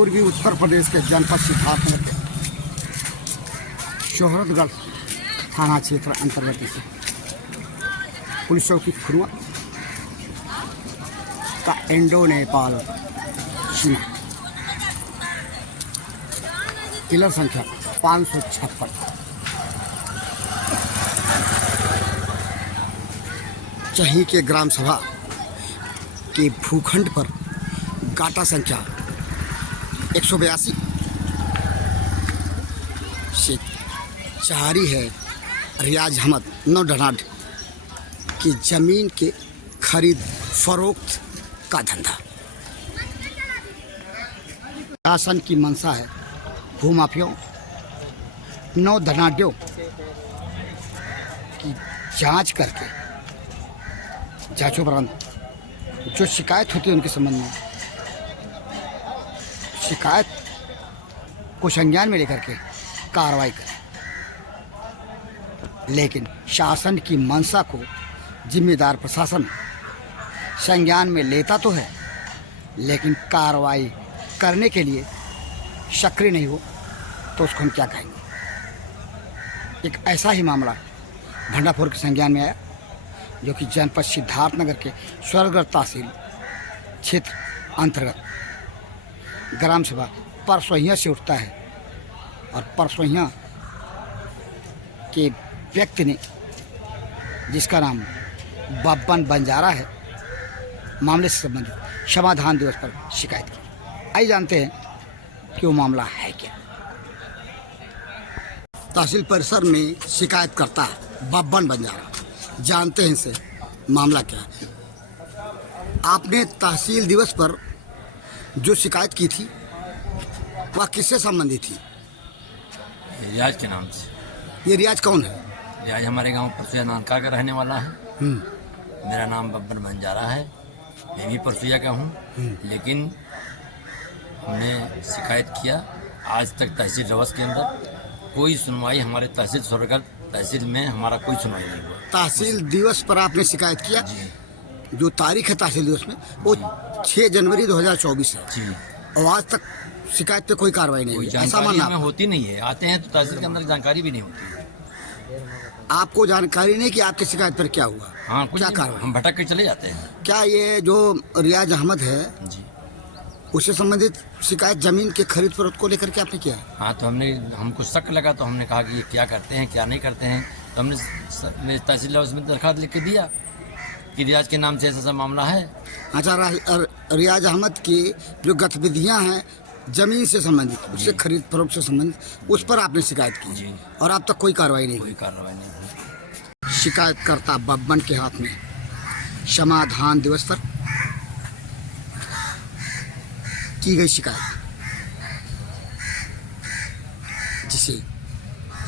पूर्वी उत्तर प्रदेश के जनपद सिद्धार्थनगर के शोहरतगढ़ थाना क्षेत्र अंतर्गत से पुलिस चौकी खुरुआ का इंडो नेपाल सीमा पिलर संख्या 556 चही के ग्राम सभा के भूखंड पर गाटा संख्या 182 से जारी है रियाज अहमद नौडनाड की ज़मीन के खरीद फरोख्त का धंधा। शासन की मंशा है भूमाफियों नौधनाढ्यों की जांच करके जांचोपरांत जो शिकायत होती है उनके संबंध में शिकायत को संज्ञान में लेकर के कार्रवाई करें, लेकिन शासन की मंशा को जिम्मेदार प्रशासन संज्ञान में लेता तो है, लेकिन कार्रवाई करने के लिए सक्रिय नहीं हो तो उसको हम क्या कहेंगे। एक ऐसा ही मामला भंडारपुर के संज्ञान में आया, जो कि जनपद सिद्धार्थनगर के स्वर्गगढ़ तहसील क्षेत्र अंतर्गत ग्राम सभा परसोहिया से उठता है और परसोहिया के व्यक्ति ने, जिसका नाम बब्बन बंजारा है, मामले से संबंधित समाधान दिवस पर शिकायत की। आइए जानते हैं कि वो मामला है क्या। तहसील परिसर में शिकायत करता है बब्बन बंजारा, जानते हैं इनसे मामला क्या है। आपने तहसील दिवस पर जो शिकायत की थी वह किससे संबंधित थी? रियाज के नाम से। ये रियाज कौन है? रियाज हमारे गांव परसुया नानका का रहने वाला है। मेरा नाम बब्बन बंजारा है, मैं भी परसुया का हूँ। लेकिन हमने शिकायत किया, आज तक तहसील रवस के अंदर कोई सुनवाई, हमारे तहसील स्वर्गगढ़ तहसील में हमारा कोई सुनवाई नहीं हुआ। तहसील दिवस पर आपने शिकायत किया, जो तारीख है तहसील दिवस में वो 6 जनवरी 2024 है जी। और आज तक शिकायत पे कोई कार्रवाई नहीं हुई, ऐसा जानकारी मानना हमें होती नहीं है। आते हैं तो तहसील के अंदर जानकारी भी नहीं होती है। आपको जानकारी नहीं कि आपकी शिकायत पर क्या हुआ? हाँ, कुछ क्या नहीं, कार्रवाई? हम भटक के चले जाते हैं। क्या ये जो रियाज अहमद है जी, उससे उससे संबंधित शिकायत जमीन के खरीद फरोख्त को लेकर के आपने किया है? हाँ, तो हमको शक लगा तो हमने कहा कि ये क्या करते हैं क्या नहीं करते हैं, तो हमने तहसील उसमें दरखास्त लिख के दिया कि रियाज के नाम से ऐसा मामला है। अच्छा, रियाज अहमद की जो गतिविधियां हैं जमीन से संबंधित, उससे खरीद फरोख्त से संबंधित, उस पर आपने शिकायत की जी। और अब तक कोई कार्रवाई नहीं हुई। कोई कार्रवाई नहीं हुई। शिकायतकर्ता बब्बन के हाथ में समाधान दिवस पर की गई शिकायत, जिसे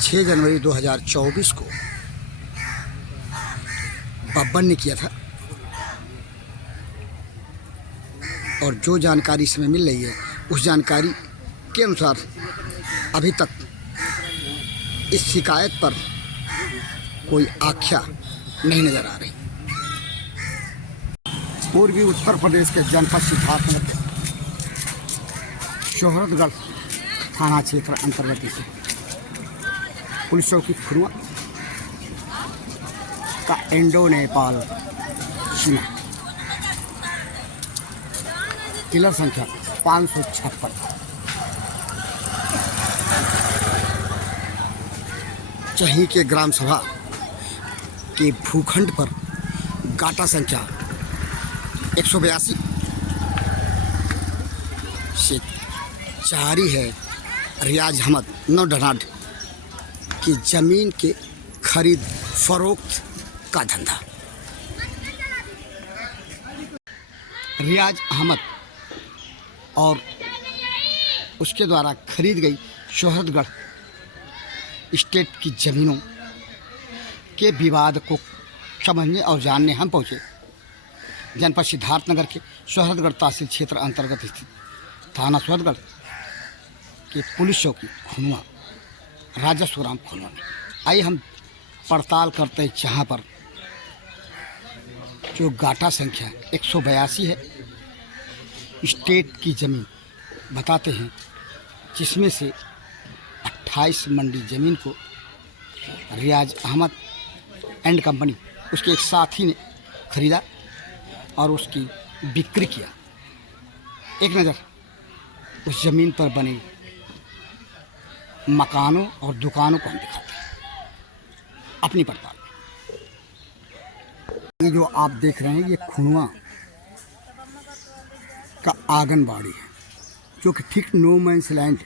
6 जनवरी 2024 को बब्बन ने किया था, और जो जानकारी इसमें मिल रही है उस जानकारी के अनुसार अभी तक इस शिकायत पर कोई आख्या नहीं नजर आ रही। पूर्वी उत्तर प्रदेश के जनपद सिद्धार्थनगर के शोहरतगढ़ थाना क्षेत्र अंतर्गत से पुलिस चौकी खुरुआ का इंडो नेपाल सीमा पिलर संख्या 556 चही के ग्राम सभा के भूखंड पर गाटा संख्या 182 से जारी है रियाज अहमद नौडनाड की ज़मीन के खरीद फरोख्त का धंधा। रियाज अहमद और उसके द्वारा खरीद गई शोहरतगढ़ स्टेट की ज़मीनों के विवाद को समझने और जानने हम पहुँचे जनपद सिद्धार्थनगर के शोहरतगढ़ तहसील क्षेत्र अंतर्गत स्थित थाना स्वर्गगढ़ के पुलिस चौकी खुनुआ राजस्व ग्राम खुनुआ में। आइए हम पड़ताल करते हैं जहाँ पर जो गाटा संख्या 182 है, स्टेट की ज़मीन बताते हैं, जिसमें से 28 मंडी ज़मीन को रियाज अहमद एंड कंपनी उसके एक साथी ने खरीदा और उसकी बिक्री किया। एक नज़र उस ज़मीन पर बने मकानों और दुकानों को हम दिखाते हैं अपनी पड़ताल में। ये जो आप देख रहे हैं, ये खुनवा का आंगनबाड़ी है, जो कि ठीक नो मैंस लैंड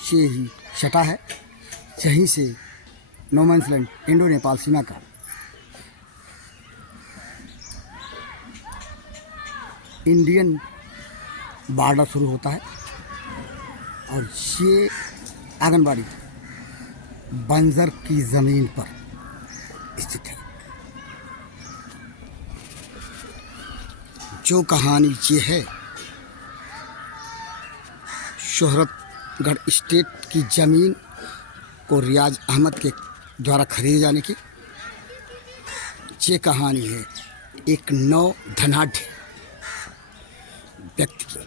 से ही सटा है। यहीं से no man's land Indo Nepal सीमा का इंडियन बॉर्डर शुरू होता है और ये आंगनबाड़ी बंजर की ज़मीन पर स्थित है। जो कहानी ये है शोहरतगढ़ स्टेट की ज़मीन को रियाज अहमद के द्वारा खरीदे जाने की, ये कहानी है एक नौ धनाढ़ व्यक्ति की,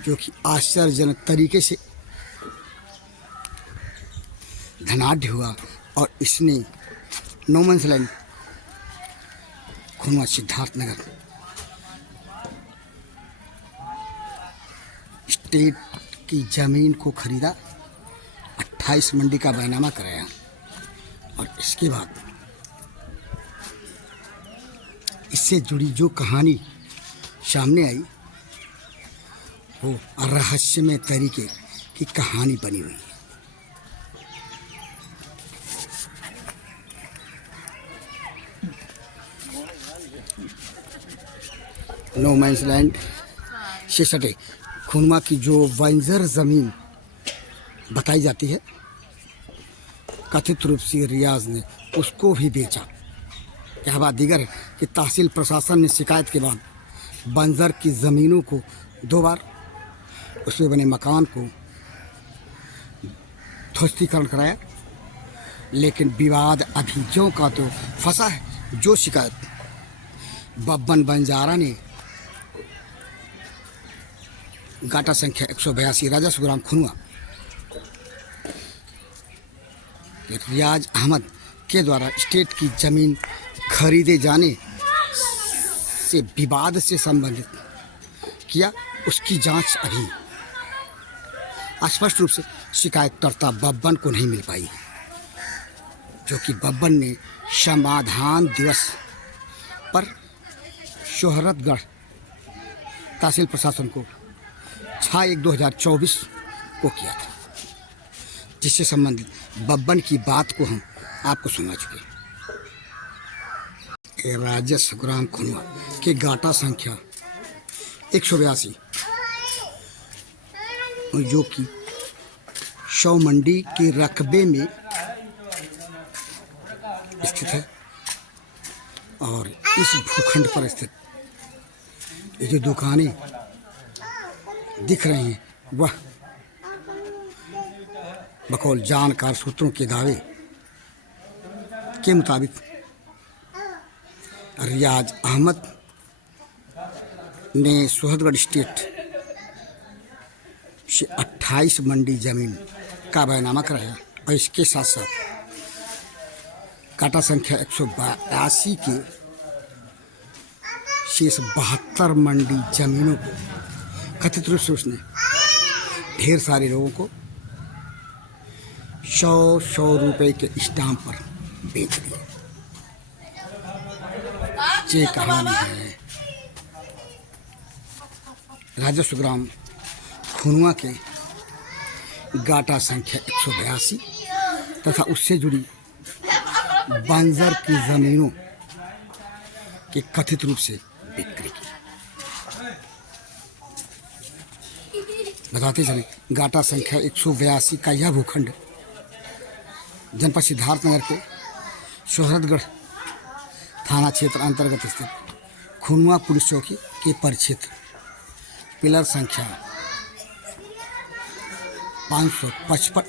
जो कि आश्चर्यजनक तरीके से धनाढ़ हुआ और इसने नो मैंस लैंड खुनवा सिद्धार्थनगर स्टेट की ज़मीन को खरीदा, 28 मंडी का बैनामा कराया और इसके बाद इससे जुड़ी जो कहानी सामने आई वो रहस्यमय तरीके की कहानी बनी हुई है। नो मैंस लैंड से सटे खुनवा की जो बंजर ज़मीन बताई जाती है, कथित रूप से रियाज ने उसको भी बेचा। यह बात दीगर है कि तहसील प्रशासन ने शिकायत के बाद बंजर की ज़मीनों को 2 बार उसमें बने मकान को ध्वस्तीकरण कराया, लेकिन विवाद अभी ज्यों का तो फंसा है। जो शिकायत बब्बन बंजारा ने गाटा संख्या 182 राजस्व ग्राम खुनवा रियाज अहमद के द्वारा स्टेट की ज़मीन खरीदे जाने से विवाद से संबंधित किया, उसकी जांच अभी स्पष्ट रूप से शिकायतकर्ता बब्बन को नहीं मिल पाई, जो कि बब्बन ने समाधान दिवस पर शोहरतगढ़ तहसील प्रशासन को 6/1/2024 को किया था, जिससे संबंधित बब्बन की बात को हम आपको सुना चुके। राजस्व ग्राम खुनवा के गाटा संख्या 182 जो कि 100 मंडी के रकबे में स्थित है और इस भूखंड पर स्थित ये जो दुकानें दिख रही हैं वह बकौल जानकार सूत्रों के दावे के मुताबिक रियाज अहमद ने शोहरतगढ़ स्टेट से 28 मंडी ज़मीन का बैनामा कराया और इसके साथ साथ काटा संख्या 182 के शेष 72 मंडी ज़मीनों को कथित रूप से उसने ढेर सारे लोगों को 100 रुपए के स्टाम्प पर बेच दिया। ये कहानी है राजस्व ग्राम खुनवा के गाटा संख्या 182 तथा उससे जुड़ी बंजर की ज़मीनों की कथित रूप से बिक्री की। बताते चले, गाटा संख्या 182 का यह भूखंड जनपद सिद्धार्थनगर के शोहरतगढ़ थाना क्षेत्र अंतर्गत स्थित खुनवा पुलिस चौकी के परिक्षेत्र पिलर संख्या 555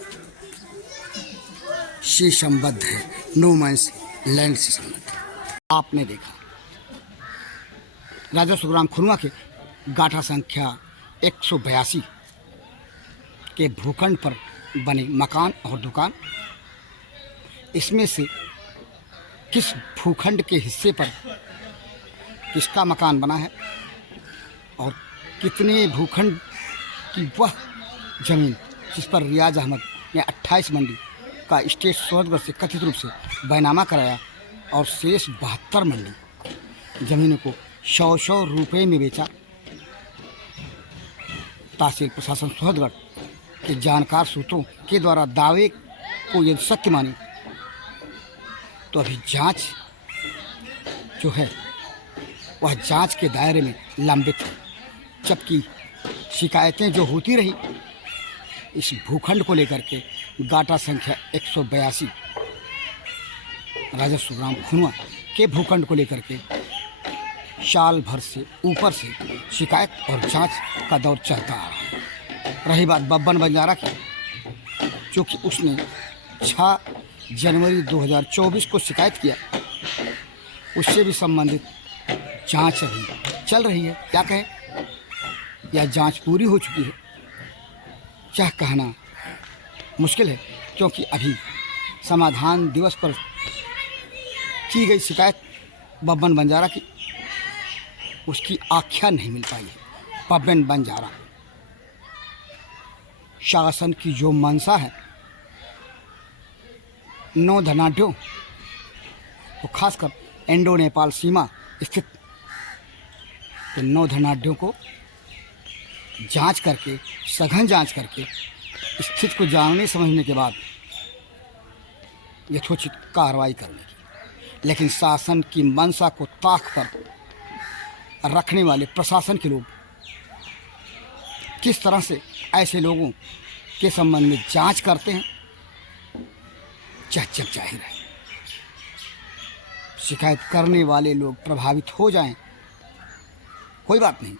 से संबद्ध है, नो मैंस लैंड से संबद्ध। आपने देखा राजस्व ग्राम खुनवा के गाठा संख्या 182 के भूखंड पर बने मकान और दुकान, इसमें से किस भूखंड के हिस्से पर किसका मकान बना है और कितने भूखंड की वह जमीन जिस पर रियाज अहमद ने 28 मंडी का स्टेट सोहदगढ़ से कथित रूप से बैनामा कराया और शेष 72 मंडी जमीनों को 100 रुपये में बेचा। तहसील प्रशासन सोहदगढ़ के जानकार सूत्रों के द्वारा दावे को यदि सत्य माने तो अभी जांच जो है वह जांच के दायरे में लंबित है, जबकि शिकायतें जो होती रही इस भूखंड को लेकर के गाटा संख्या 182 राजस्व ग्राम खुनवा के भूखंड को लेकर के साल भर से ऊपर से शिकायत और जांच का दौर चलता आ रहा है। रही बात बब्बन बंजारा की, जो कि उसने 6 जनवरी 2024 को शिकायत किया, उससे भी संबंधित जांच अभी चल रही है। क्या कहे, यह जांच पूरी हो चुकी है, यह कहना मुश्किल है, क्योंकि अभी समाधान दिवस पर की गई शिकायत बब्बन बंजारा की, उसकी आख्या नहीं मिल पाई है। बब्बन बंजारा शासन की जो मंशा है 9 धनाढ्यों तो खासकर इंडो नेपाल सीमा स्थित 9 धनाढ्यों को जांच करके, सघन जांच करके स्थिति को जानने समझने के बाद यथोचित कार्रवाई करने की, लेकिन शासन की मंशा को ताक पर रखने वाले प्रशासन के लोग किस तरह से ऐसे लोगों के संबंध में जांच करते हैं, जग जाहिर है। शिकायत करने वाले लोग प्रभावित हो जाएं कोई बात नहीं,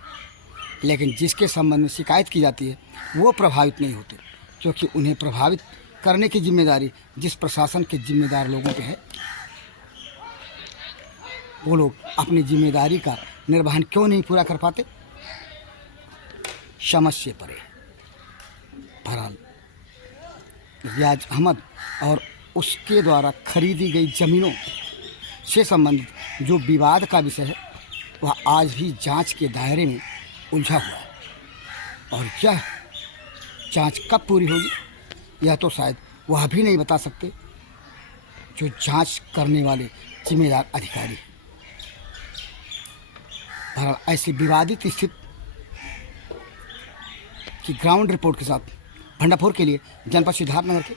लेकिन जिसके संबंध में शिकायत की जाती है वो प्रभावित नहीं होते, क्योंकि उन्हें प्रभावित करने की जिम्मेदारी जिस प्रशासन के जिम्मेदार लोगों पे है, वो लोग अपनी जिम्मेदारी का निर्वहन क्यों नहीं पूरा कर पाते, समझ से परे। बहरहाल रियाज अहमद और उसके द्वारा खरीदी गई ज़मीनों से संबंधित जो विवाद का विषय है वह आज भी जांच के दायरे में उलझा हुआ है, और यह जांच कब पूरी होगी यह तो शायद वह भी नहीं बता सकते जो जांच करने वाले जिम्मेदार अधिकारी। बहरहाल ऐसी विवादित स्थिति की ग्राउंड रिपोर्ट के साथ भंडारपुर के लिए जनपद सिद्धार्थनगर के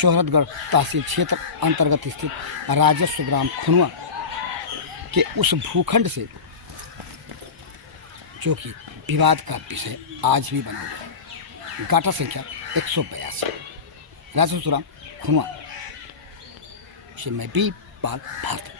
शोहरतगढ़ तहसील क्षेत्र अंतर्गत स्थित राजस्व ग्राम खुनवा के उस भूखंड से जो कि विवाद का विषय आज भी बना हुआ है, गाटा संख्या 182 राजस्व ग्राम खुनवा से मैं बी बाल भारत।